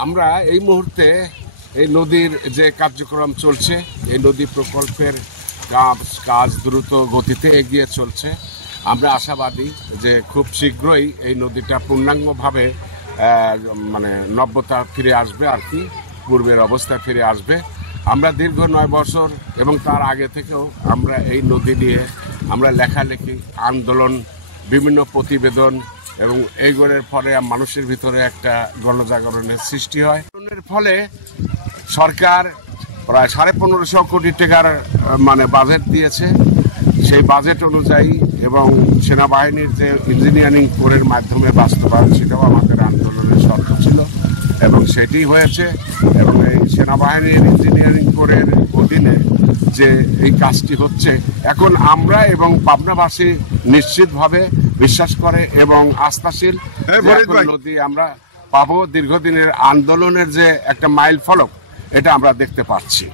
আমরা এই মুহূর্তে এই নদীর যে কার্যক্রম চলছে, এই নদী প্রকল্পের কাজ দ্রুত গতিতে এগিয়ে চলছে। আমরা আশাবাদী যে খুব শীঘ্রই এই নদীটা পূর্ণাঙ্গভাবে নব্যতা ফিরে আসবে, আর কি পূর্বের অবস্থায় ফিরে আসবে। আমরা দীর্ঘ 9 বছর এবং তার আগে থেকেও আমরা এই নদী নিয়ে আমরা লেখালেখি, আন্দোলন, বিভিন্ন প্রতিবেদন এবং এইগুলোর ফলে মানুষের ভিতরে একটা গণজাগরণের সৃষ্টি হয়। এর ফলে সরকার প্রায় 1550 কোটি টাকার বাজেট দিয়েছে। সেই বাজেট অনুযায়ী এবং সেনাবাহিনীর যে ইঞ্জিনিয়ারিং কোরের মাধ্যমে বাস্তবায়ন, সেটাও আমাদের আন্দোলনের শর্ত ছিল এবং সেটি হয়েছে। এবং এই সেনাবাহিনীর ইঞ্জিনিয়ারিং কোরের অধীনে যে এই কাজটি হচ্ছে, এখন আমরা এবং পাবনাবাসী নিশ্চিতভাবে বিশ্বাস করে এবং আস্থাশীল নদী আমরা পাবো। দীর্ঘদিনের আন্দোলনের যে একটা মাইল ফলক, এটা আমরা দেখতে পাচ্ছি।